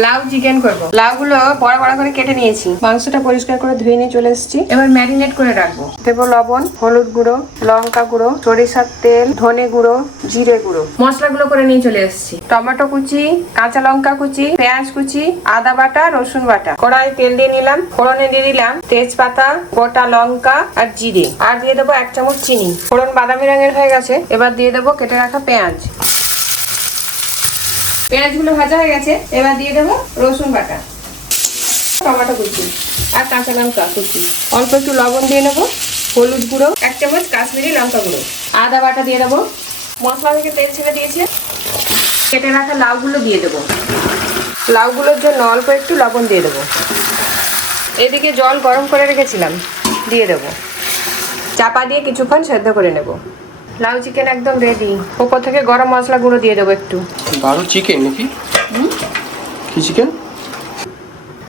লাউ চিকেন করবো। লাউগুলো বড় বড় করে কেটে নিয়েছি, মাংসটা পরিষ্কার করে ধুয়ে নিয়ে চলে এসেছি। এবার ম্যারিনেট করে রাখবো। দেবো লবণ, হলুদ গুঁড়ো, লঙ্কা গুঁড়ো, সরিষার তেল, ধনে গুঁড়ো, জিরে গুঁড়ো। মশলাগুলো করে নিয়ে চলে এসেছি। টমেটো কুচি, কাঁচা লঙ্কা কুচি, পেঁয়াজ কুচি, আদা বাটা, রসুন বাটা। কড়াই তেল দিয়ে নিলাম, ফোড়নে দিয়ে দিলাম তেজপাতা, গোটা লঙ্কা আর জিরে, আর দিয়ে দেবো 1 চামচ চিনি। ফোড়ন বাদামি রঙের হয়ে গেছে, এবার দিয়ে দেবো কেটে রাখা পেঁয়াজ। পেঁয়াজগুলো ভাজা হয়ে গেছে, এবার দিয়ে দেবো রসুন বাটা, টমেটো কুচি আর কাঁচা লঙ্কা কুচি। অল্প একটু লবণ দিয়ে নেবো, হলুদ গুঁড়ো, 1 চামচ কাশ্মীরি লঙ্কা গুঁড়ো, আদা বাটা দিয়ে দেবো। মশলা থেকে তেল ছেড়ে দিয়েছে, কেটে রাখা লাউগুলো দিয়ে দেবো। লাউগুলোর জন্য অল্প একটু লবণ দিয়ে দেবো। এদিকে জল গরম করে রেখেছিলাম, দিয়ে দেবো। চাপা দিয়ে কিছুক্ষণ সেদ্ধ করে নেব। লাউ চিকেন একদম রেডি। ওপর থেকে গরম মশলা গুঁড়ো দিয়ে দেবো একটু। বারো চিকেন নাকি? কি চিকেন?